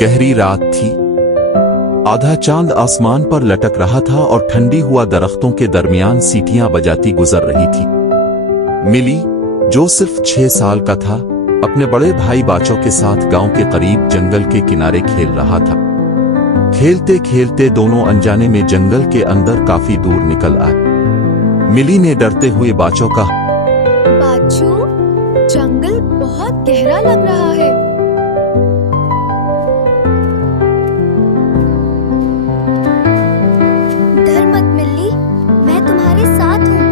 गहरी रात थी। आधा चांद आसमान पर लटक रहा था और ठंडी हुआ दरख्तों के दरमियान सीटियां बजाती गुजर रही थी। मिली, जो सिर्फ 6 साल का था, अपने बड़े भाई बाचो के साथ गांव के करीब जंगल के किनारे खेल रहा था। खेलते खेलते दोनों अनजाने में जंगल के अंदर काफी दूर निकल आए। मिली ने डरते हुए बाचो का, बाचू, जंगल बहुत गहरा लग रहा है। डर मत मिल्ली, मैं तुम्हारे साथ हूँ।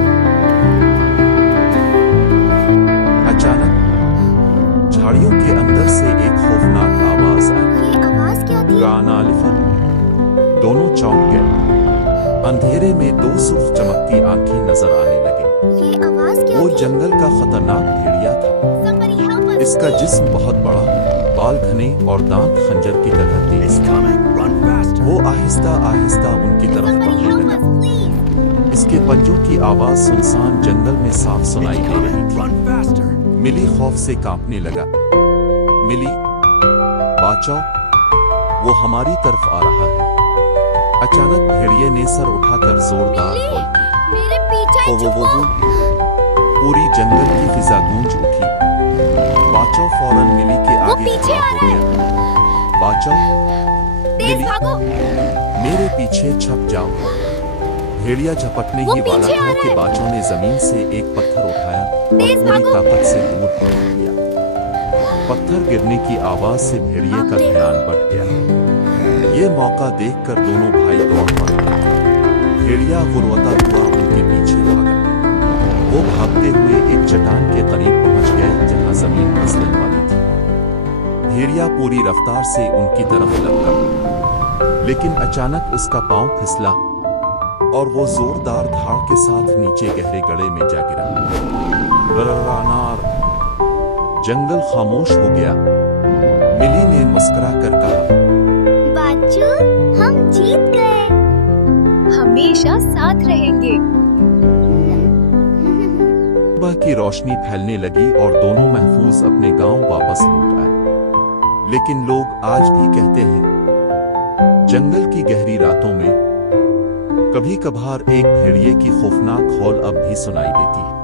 अचानक झाड़ियों के अंदर से एक खौफनाक आवाज आई। ये आवाज क्या थी? गानालिफर। दोनों चौंक गए। अंधेरे में दो सुर्ख चमकती आंखें नजर आने लगी। ये आवाज क्या वो थी? जंगल का खतरनाक भेड़िया था। Somebody help us. इसका जिस्म बहुत बड़ा, बाल घने और दांत खंजर की तरह तेज थे। वो आहिस्ता आहिस्ता उनकी तरफ Somebody बढ़ने help लगा। us, please. इसके पंजों की आवाज सुनसान जंगल में साफ सुनाई दे रही थी। मिली खौफ से कांपने लगा। मिली, बाचो, वो हमारी तरफ आ रहा है। अचानक भेड़िए ने सर उठाकर जोरदार कॉल की। मेरे पीछे वो छुपो। पूरी जंगल की फिजा गूंज उठी। बाचो फौरन मिली के वो आगे पीछे खड़ा आ हो रहा गया। बाचो, तेज मिली, भागो। मेरे पीछे छप जाओ। भेड़िया झपटने वो ही वाला पीछे आ था रहा कि है। बाचो ने जमीन से एक पत्थर उठाया और तेज पूरी भागो। ताकत से दूर फेंक दिया। पत्थर गिरने की आवाज से भेड़िए का ध्यान बट गया। ये मौका देखकर दोनों भाई दौड़ पड़े। भेड़िया गुर्रता हुआ उनके पीछे भागा। वो भागते हुए एक चट्टान के करीब पहुंच गए जहां जमीन फिसलन वाली थी। भेड़िया पूरी रफ्तार से उनकी तरफ लपका, लेकिन अचानक उसका पांव फिसला और वो जोरदार धाड़ के साथ नीचे गहरे गड्ढे में जा गिरा। रर्रानार। जंगल खामोश हो गया। मिली ने मुस्कुरा कर कहा, बाचू, हम जीत गए। हमेशा साथ रहेंगे। सुबह की रोशनी फैलने लगी और दोनों महफूज अपने गांव वापस लौट आए। लेकिन लोग आज भी कहते हैं, जंगल की गहरी रातों में कभी कभार एक भेड़िए की खौफनाक हौल अब भी सुनाई देती है।